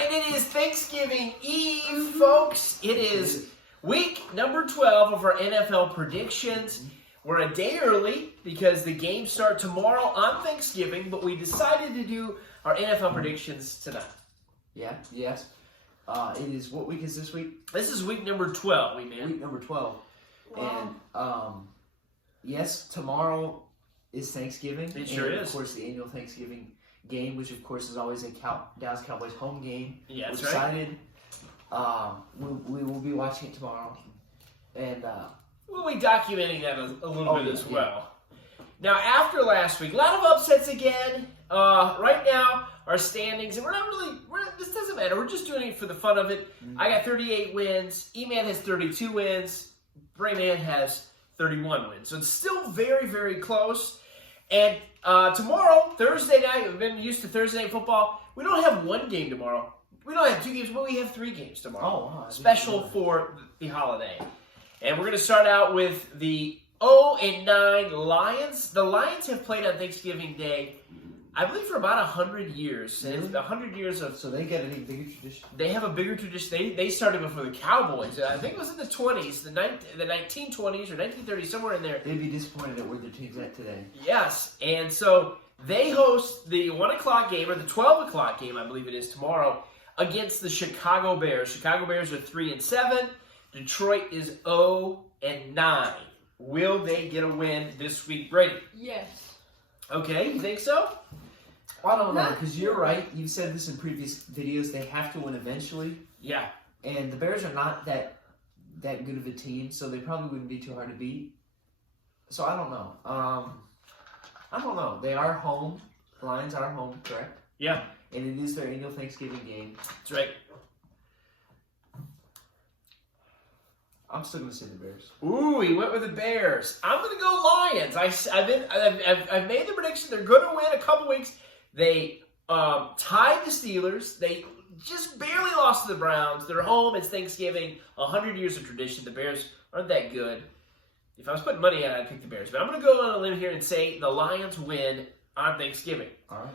and it is Thanksgiving Eve, folks. It is week number 12 of our NFL predictions. We're a day early because the games start tomorrow on Thanksgiving, but we decided to do our NFL predictions tonight. Yes. It is, what week is this week? This is week number 12, man. Week number 12. Wow. And, yes, tomorrow is Thanksgiving. It sure is. Of course, the annual Thanksgiving game, which of course is always a Dallas Cowboys home game. Yeah, that's We're right. excited. We will be watching it tomorrow. And, We'll be documenting that a little bit as yeah. well. Now, after last week, a lot of upsets again. Right now, our standings, and this doesn't matter. We're just doing it for the fun of it. I got 38 wins. E-Man has 32 wins. Brayman has 31 wins. So it's still very, very close. And tomorrow, Thursday night, we've been used to Thursday night football. We don't have one game tomorrow. We don't have two games, but we have 3 games tomorrow. Oh, wow. Special for the holiday. And we're going to start out with the 0-9 Lions. The Lions have played on Thanksgiving Day, I believe, for about 100 years. And it's 100 years of... So they got an even bigger tradition. They have a bigger tradition. They started before the Cowboys. I think it was in the 20s, the 1920s or 1930s, somewhere in there. They'd be disappointed at where their team's at today. Yes, and so they host the 1 o'clock game, or the 12 o'clock game, I believe it is, tomorrow, against the Chicago Bears. Chicago Bears are 3-7. Detroit is 0-9. Will they get a win this week, Brady? Yes. Okay, you think so? I don't know, because you're right. You've said this in previous videos. They have to win eventually. Yeah. And the Bears are not that good of a team, so they probably wouldn't be too hard to beat. So I don't know. I don't know. They are home. The Lions are home, correct? Yeah. And it is their annual Thanksgiving game. That's right. I'm still going to say the Bears. Ooh, he went with the Bears. I'm going to go Lions. I've made the prediction they're going to win a couple weeks. They tied the Steelers. They just barely lost to the Browns. They're home. It's Thanksgiving. 100 years of tradition. The Bears aren't that good. If I was putting money on it, I'd pick the Bears. But I'm going to go on a limb here and say the Lions win on Thanksgiving. All right.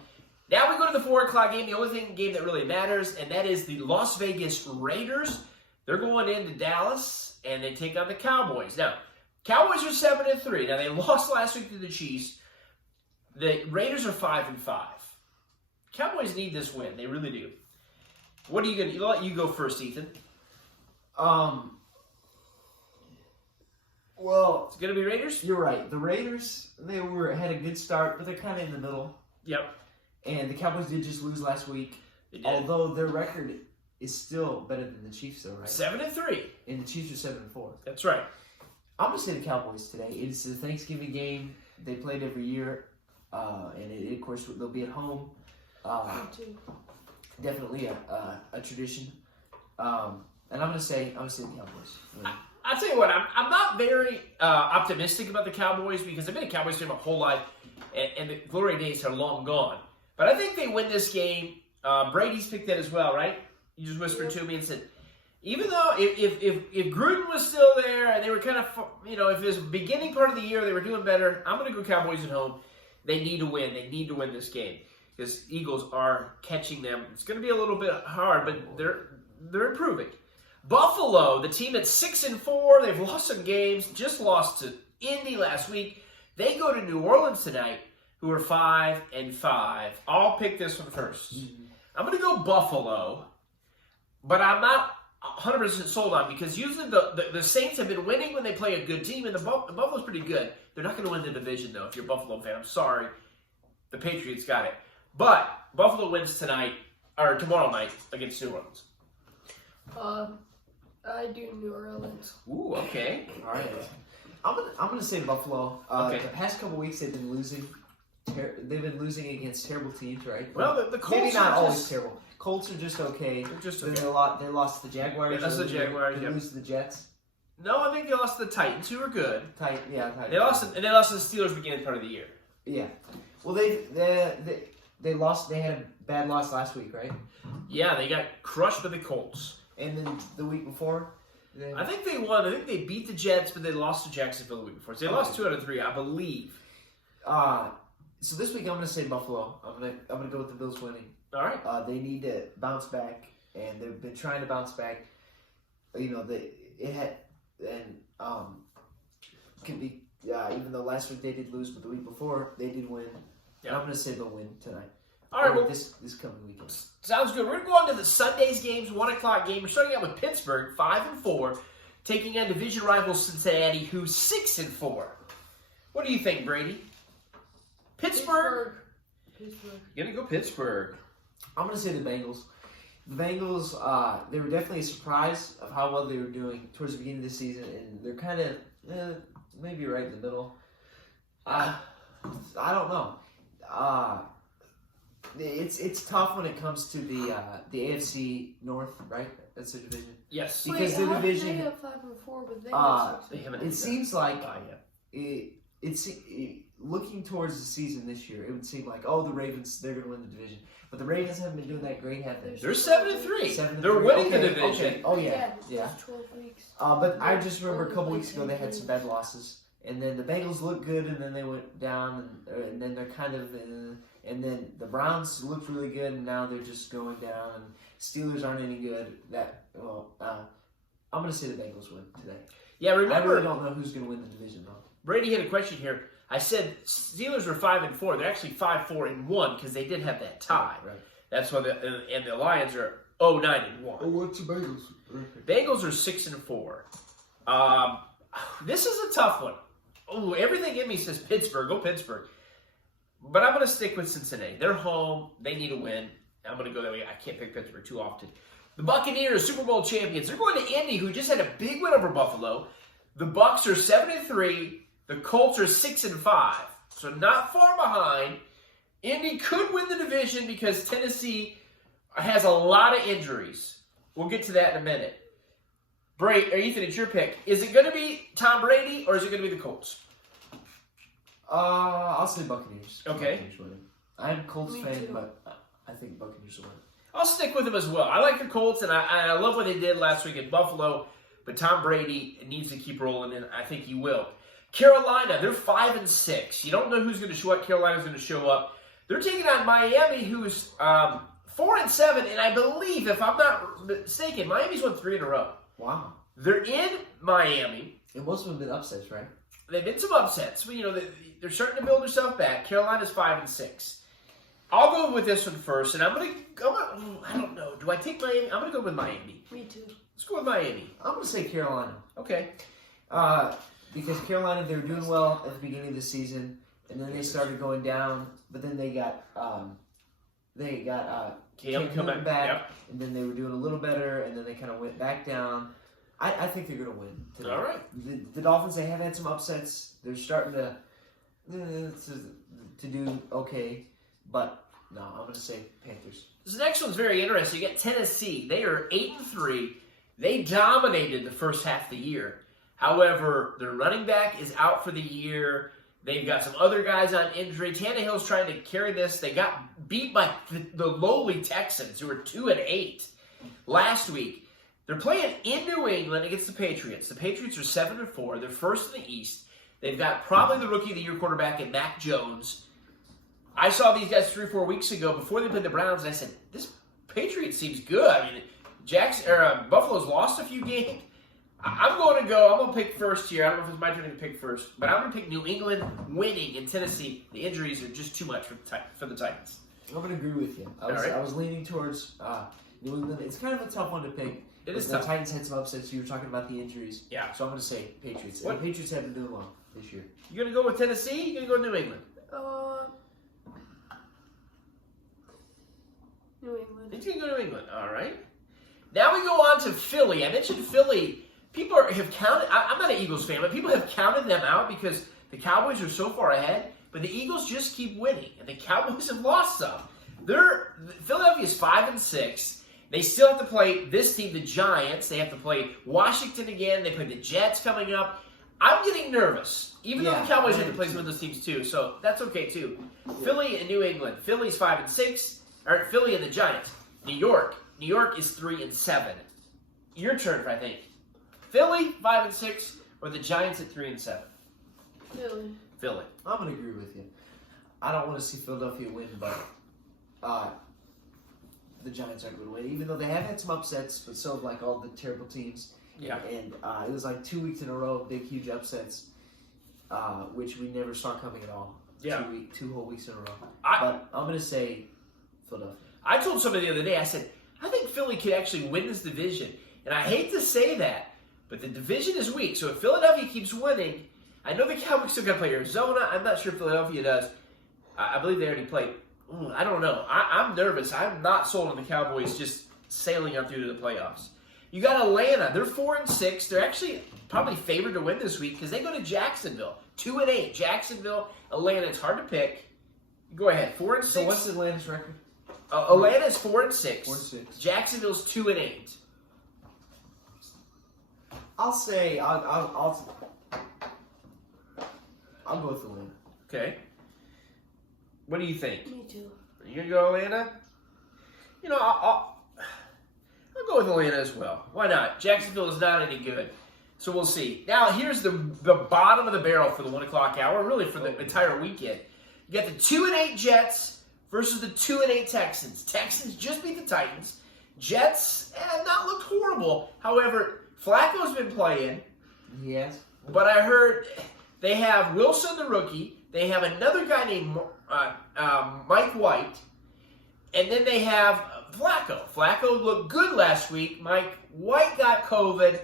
Now we go to the 4 o'clock game, the only game that really matters, and that is the Las Vegas Raiders. They're going into Dallas, and they take on the Cowboys. Now, Cowboys are 7-3. Now, they lost last week to the Chiefs. The Raiders are 5-5. Cowboys need this win. They really do. What are you going to... I'll let you go first, Ethan. Well, It's going to be Raiders? you're right. The Raiders, had a good start, but they're kind of in the middle. Yep. And the Cowboys did just lose last week. They did. Although their record is still better than the Chiefs, though, right? 7-3. And the Chiefs are 7-4. That's right. I'm going to say the Cowboys today. It's a Thanksgiving game. They play it every year. And of course, they'll be at home. Definitely a tradition. And I'm going to say the Cowboys. I'll tell you what, I'm not very optimistic about the Cowboys because I've been a Cowboys fan my whole life, and the glory days are long gone. But I think they win this game. Brady's picked that as well, right? You just whispered to me and said, even though if Gruden was still there and they were kind of, if it was beginning part of the year they were doing better, I'm going to go Cowboys at home. They need to win. They need to win this game because Eagles are catching them. It's going to be a little bit hard, but they're improving. Buffalo, the team at 6-4, they've lost some games. Just lost to Indy last week. They go to New Orleans tonight, who are 5-5. I'll pick this one first. I'm going to go Buffalo, but I'm not 100% sold on because usually the Saints have been winning when they play a good team, and the Buffalo's pretty good. They're not going to win the division, though, if you're a Buffalo fan. I'm sorry. The Patriots got it. But Buffalo wins tomorrow night against New Orleans. I do New Orleans. Ooh, okay. All right. I'm gonna say Buffalo. Okay. The past couple weeks they've been losing. They've been losing against terrible teams, right? Well, the Colts maybe not are always just terrible. Colts are just okay. They're just Then okay. they lost to the Jaguars. Yeah, that's the Jaguars, They yep. lose to the Jets. No, I think they lost to the Titans, who were good. Tight. They lost to the Steelers beginning part of the year. Yeah. Well, they lost. They had a bad loss last week, right? Yeah, they got crushed by the Colts. And then the week before, I think they won. I think they beat the Jets, but they lost to Jacksonville the week before. So they lost 2 out of 3, I believe. So this week I'm going to say Buffalo. I'm going to go with the Bills winning. All right. They need to bounce back and they've been trying to bounce back. You know, could be. Even though last week they did lose, but the week before they did win. Yeah. And I'm going to say they'll win tonight. All right, well, this coming weekend. Sounds good. We're going to go on to the Sunday's games, 1 o'clock game. We're starting out with Pittsburgh, 5-4, taking on division rival Cincinnati, who's 6-4. What do you think, Brady? Pittsburgh. You're going to go Pittsburgh. I'm going to say the Bengals. The Bengals, they were definitely a surprise of how well they were doing towards the beginning of the season, and they're kind of maybe right in the middle. I don't know. It's tough when it comes to the AFC North, right? That's their division. Yes. Because the division. They have 5-4, but they have 6. It seems like it's looking towards the season this year. It would seem like the Ravens, they're going to win the division, but the Ravens haven't been doing that great, have they? They're 7-3. 7-3. They're winning the Okay, division. okay. Oh yeah. It's 12 weeks. But I just remember a couple weeks ago they had some bad losses, and then the Bengals looked good, and then they went down, and then they're kind of, and then the Browns looked really good, and now they're just going down, and Steelers aren't any good. I'm going to say the Bengals win today. Yeah, I remember, really don't know who's going to win the division though. Brady had a question here. I said Steelers were 5-4. They're actually 5-4-1 because they did have that tie. Right. That's why the Lions are 0-9-1. What's the Bengals? Bengals are 6-4. This is a tough one. Oh, everything in me says Pittsburgh. Go Pittsburgh. But I'm going to stick with Cincinnati. They're home. They need a win. I'm going to go that way. I can't pick Pittsburgh too often. The Buccaneers, Super Bowl champions. They're going to Indy, who just had a big win over Buffalo. The Bucs are 7-3. The Colts are 6-5. So not far behind. Indy could win the division because Tennessee has a lot of injuries. We'll get to that in a minute. Ethan, it's your pick. Is it going to be Tom Brady or is it going to be the Colts? I'll say Buccaneers. Okay. Buccaneers winning. I'm a Colts Me fan, too. but I think Buccaneers will win. I'll stick with them as well. I like the Colts, and I love what they did last week in Buffalo, but Tom Brady needs to keep rolling, and I think he will. Carolina, they're 5-6. You don't know who's going to show up. Carolina's going to show up. They're taking on Miami, who's 4-7, and I believe, if I'm not mistaken, Miami's won 3 in a row. Wow. They're in Miami. And most of them have been upsets, right? They've been some upsets, but they're starting to build themselves back. Carolina's 5-6. I'll go with this one first, and I don't know. Do I take Miami? I'm going to go with Miami. Me too. Let's go with Miami. I'm going to say Carolina. Okay. Because Carolina, they were doing well at the beginning of the season, and then they started going down, but then they got Cam coming back, yep. and then they were doing a little better, and then they kind of went back down. I think they're going to win today. All right. The Dolphins, they have had some upsets. They're starting to do okay, but no, I'm going to say Panthers. This next one's very interesting. You got Tennessee. They are 8-3. They dominated the first half of the year. However, their running back is out for the year. They've got some other guys on injury. Tannehill's trying to carry this. They got beat by the lowly Texans, who were 2-8 last week. They're playing in New England against the Patriots. The Patriots are 7-4. They're first in the East. They've got probably the Rookie of the Year quarterback in Mac Jones. I saw these guys 3 or 4 weeks ago before they played the Browns, and I said, this Patriots seems good. I mean, Buffalo's lost a few games. I'm going to pick first here. I don't know if it's my turn to pick first, but I'm going to pick New England winning in Tennessee. The injuries are just too much for the Titans. I'm going to agree with you. I was leaning towards New England. It's kind of a tough one to pick. It is the tough. Titans had some upsets. You were talking about the injuries. Yeah. So I'm going to say Patriots. What? The Patriots have been doing well this year. You going to go with Tennessee? You going to go with New England? New England. He's going to go New England. All right. Now we go on to Philly. I mentioned Philly. People have counted. I'm not an Eagles fan, but people have counted them out because the Cowboys are so far ahead. But the Eagles just keep winning, and the Cowboys have lost some. Philadelphia's 5-6. They still have to play this team, the Giants. They have to play Washington again. They play the Jets coming up. I'm getting nervous, even though the Cowboys have to play some of those teams too. So that's okay too. Philly and New England. Philly's 5-6. Or Philly and the Giants. New York is 3-7. Your turn, I think. Philly 5-6, or the Giants at 3-7. Philly. I'm going to agree with you. I don't want to see Philadelphia win, but the Giants aren't going to win, even though they have had some upsets, but so have like all the terrible teams. Yeah. And it was like 2 weeks in a row of big, huge upsets, which we never saw coming at all. Yeah. 2 whole weeks in a row. I- But I'm going to say Philadelphia. I told somebody the other day, I said, I think Philly could actually win this division. And I hate to say that, but the division is weak. So if Philadelphia keeps winning, I know the Cowboys still got to play Arizona. I'm not sure if Philadelphia does. I believe they already played. I don't know. I'm nervous. I'm not sold on the Cowboys just sailing on through to the playoffs. You got Atlanta. They're 4-6. They're actually probably favored to win this week because they go to Jacksonville. 2-8. Jacksonville, Atlanta. It's hard to pick. Go ahead. 4-6. So what's Atlanta's record? Atlanta's 4-6. 4-6. Jacksonville's 2-8. I'll say I'll go with Atlanta. Okay. What do you think? Me too. Are you gonna go Atlanta? You know, I'll go with Atlanta as well. Why not? Jacksonville is not any good, so we'll see. Now here's the bottom of the barrel for the 1 o'clock hour, really for the entire weekend. You got the 2-8 Jets versus the 2-8 Texans. Texans just beat the Titans. Jets have not looked horrible. However, Flacco's been playing. Yes. But I heard they have Wilson, the rookie. They have another guy named Mike White. And then they have Flacco. Flacco looked good last week. Mike White got COVID.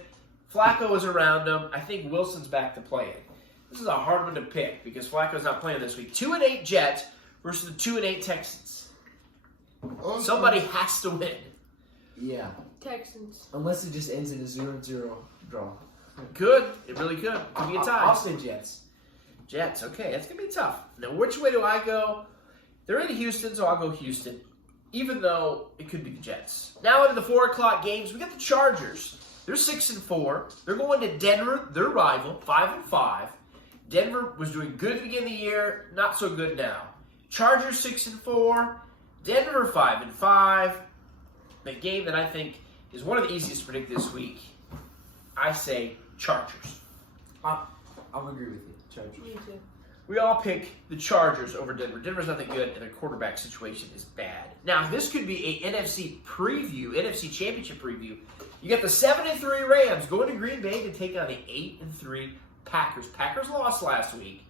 Flacco was around him. I think Wilson's back to playing. This is a hard one to pick because Flacco's not playing this week. 2-8 Jets versus the 2-8 Texans. Somebody has to win. Yeah. Texans. Unless it just ends in a 0-0 draw. Could. It really could. Could be a tie. I'll say Jets. Jets. Okay, that's going to be tough. Now, which way do I go? They're in Houston, so I'll go Houston, even though it could be the Jets. Now into the 4 o'clock games, we got the Chargers. They're 6-4. They're going to Denver, their rival, 5-5. Denver was doing good at the beginning of the year, not so good now. Chargers 6-4. Denver 5-5. The game that I think is one of the easiest to predict this week, I say Chargers. I'll agree with you. Chargers. Me too. We all pick the Chargers over Denver. Denver's nothing good, and their quarterback situation is bad. Now, this could be a NFC preview, NFC Championship preview. You got the 7-3 Rams going to Green Bay to take on the 8-3 Packers. Packers lost last week.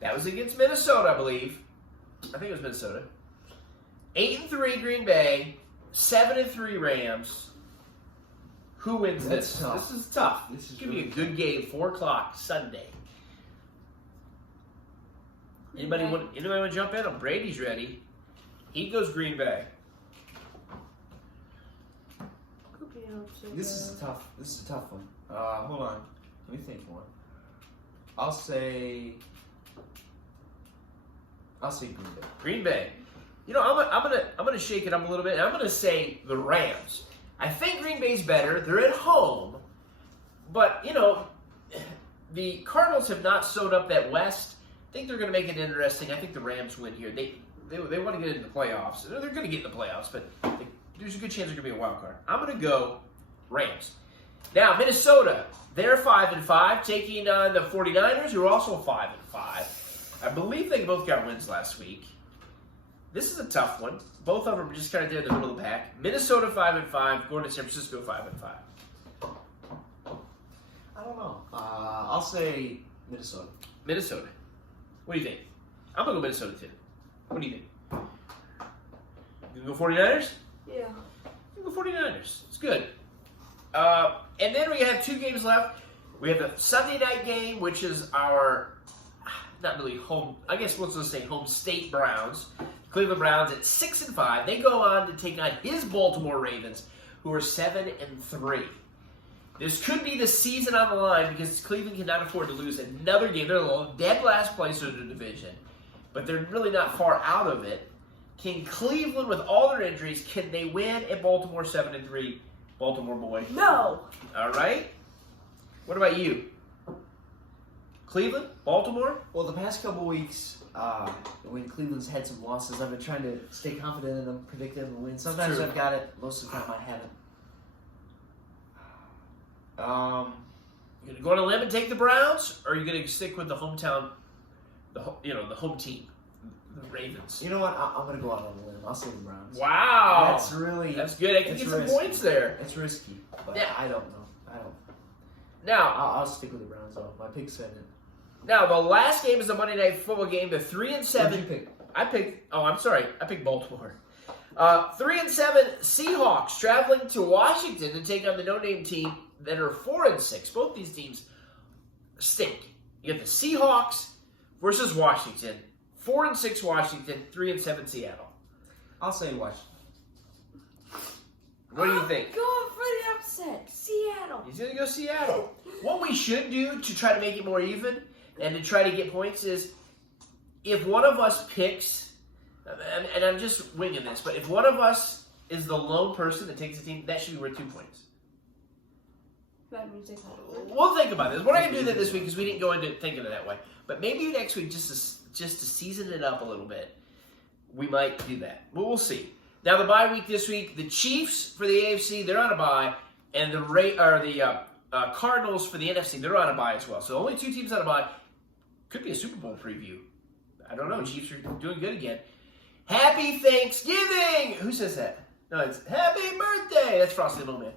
That was against Minnesota, I believe. I think it was Minnesota. 8-3 Green Bay, 7-3 Rams. Who wins That's this? tough. This is tough. This is Give me really a good game, 4 o'clock Sunday. Anybody want to jump in? Oh, Brady's ready. He goes Green Bay. This is a tough one. Hold on. Let me think one. I'll say Green Bay. Green Bay. You know, I'm gonna shake it up a little bit, and I'm gonna say the Rams. I think Green Bay's better. They're at home, but you know, the Cardinals have not sewed up that West. I think they're gonna make it interesting. I think the Rams win here. They want to get into the playoffs. They're gonna get in the playoffs, but there's a good chance they're gonna be a wild card. I'm gonna go Rams. Now Minnesota, they're 5-5, taking on the 49ers, who are also 5-5. I believe they both got wins last week. This is a tough one. Both of them are just kind of there in the middle of the pack. Minnesota 5-5, going to San Francisco 5-5. I don't know. I'll say Minnesota. Minnesota. What do you think? I'm going to go Minnesota too. What do you think? You going to go 49ers? Yeah. You go 49ers. It's good. And then we have 2 games left. We have the Sunday night game, which is our, not really home, I guess let's just say home state Browns. Cleveland Browns at 6-5. They go on to take on his Baltimore Ravens, who are 7-3. This could be the season on the line because Cleveland cannot afford to lose another game. They're dead last place in the division, but they're really not far out of it. Can Cleveland, with all their injuries, can they win at Baltimore 7-3? Baltimore boy. No. All right. What about you? Cleveland? Baltimore? Well, the past couple weeks, when Cleveland's had some losses, I've been trying to stay confident in them, predict them to win. Sometimes True. I've got it. Most of the time I haven't. You gonna go on a limb and take the Browns, or are you gonna stick with the hometown, the home team? The Ravens. You know what? I'm going to go out on a limb. I'll say the Browns. Wow. That's really... That's good. I can it's get some risky. points there. It's risky, but Yeah. I don't know. Now, I'll stick with the Browns, though. My pick said it. now the last game is a Monday Night Football game. The 3-7. What'd you pick? I picked. Oh, I'm sorry. I picked Baltimore. 3-7 Seahawks traveling to Washington to take on the no-name team that are 4-6. Both these teams stink. You got the Seahawks versus Washington. 4-6 Washington. 3-7 Seattle. I'll say Washington. What do you think? Go for the upset. Seattle. He's going to go Seattle. What we should do to try to make it more even and to try to get points is if one of us picks, and I'm just winging this, but if one of us is the lone person that takes the team, that should be worth 2 points. That means they call it. We'll think about this. We're not going to do that this week because we didn't go into thinking of it that way. But maybe next week, just to season it up a little bit, we might do that. But we'll see. Now, the bye week this week, the Chiefs for the AFC, they're on a bye, and the Cardinals for the NFC, they're on a bye as well. So only 2 teams on a bye. Could be a Super Bowl preview. I don't know. Chiefs are doing good again. Happy Thanksgiving! Who says that? No, it's Happy Birthday! That's Frosty the Snowman.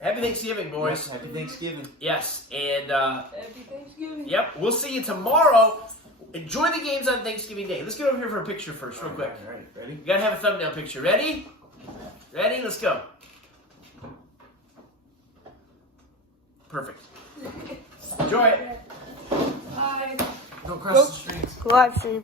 Happy Thanksgiving, boys. Yes, happy Thanksgiving. Yes, and Happy Thanksgiving. yep, we'll see you tomorrow. Enjoy the games on Thanksgiving Day. Let's get over here for a picture first, real quick. All right, ready? You gotta have a thumbnail picture. Ready? Ready? Let's go. Perfect. Enjoy it. Bye. Don't cross the streets. Live stream.